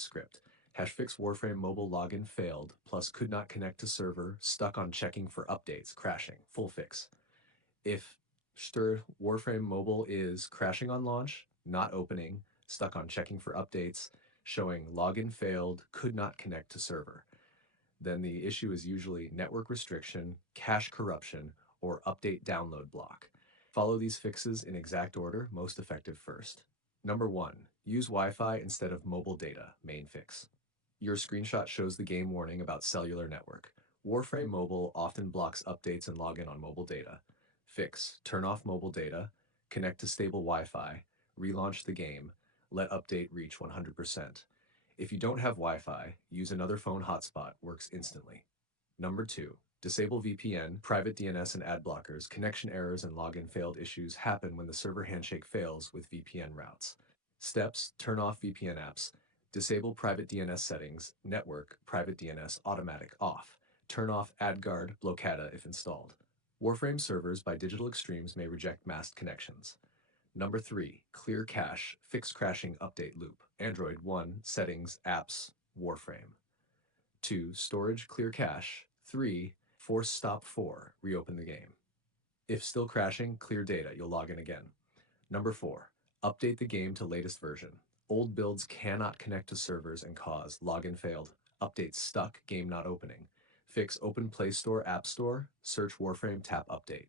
script. Hashfix Warframe Mobile login failed, plus could not connect to server, stuck on checking for updates, crashing. Full fix. If Stir Warframe Mobile is crashing on launch, not opening, stuck on checking for updates, showing login failed, could not connect to server, then the issue is usually network restriction, cache corruption, or update download block. Follow these fixes in exact order, most effective first. Number 1. Use Wi-Fi instead of mobile data, main fix. Your screenshot shows the game warning about cellular network. Warframe Mobile often blocks updates and login on mobile data. Fix: turn off mobile data, connect to stable Wi-Fi, relaunch the game, let update reach 100%. If you don't have Wi-Fi, use another phone hotspot, works instantly. Number 2. Disable VPN, private DNS and ad blockers. Connection errors and login failed issues happen when the server handshake fails with VPN routes. Steps: turn off VPN apps, disable private DNS settings, network, private DNS, automatic, off. Turn off AdGuard, Blockada if installed. Warframe servers by Digital Extremes may reject masked connections. Number 3. Clear cache, fix crashing update loop. Android 1. Settings, apps, Warframe. 2. Storage, clear cache. 3. Force stop 4. Reopen the game. If still crashing, clear data, you'll log in again. Number 4. Update the game to latest version. Old builds cannot connect to servers and cause login failed, update stuck, game not opening. Fix open Play Store, App Store, search Warframe, tap update.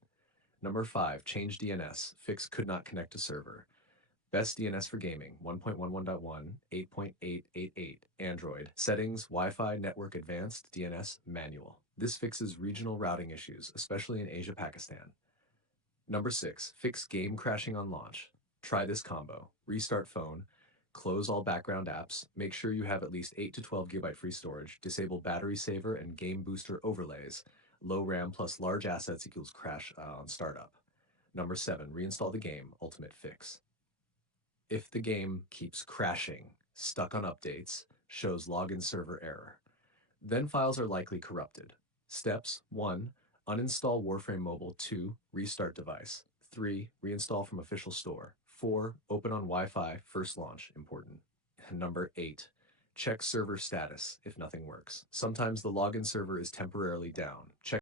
Number 5. Change DNS, fix could not connect to server. Best DNS for gaming, 1.11.1, 8.888, Android. Settings, Wi-Fi, Network Advanced, DNS, Manual. This fixes regional routing issues, especially in Asia, Pakistan. Number 6. Fix game crashing on launch. Try this combo. Restart phone, close all background apps, make sure you have at least 8 to 12 GB free storage, disable battery saver and game booster overlays. Low RAM plus large assets equals crash on startup. Number 7. Reinstall the game, ultimate fix. If the game keeps crashing, stuck on updates, shows login server error, then files are likely corrupted. Steps: 1. Uninstall Warframe Mobile. 2. Restart device. 3. Reinstall from official store. 4. Open on Wi-Fi, first launch, important. Number 8. Check server status if nothing works. Sometimes the login server is temporarily down. Check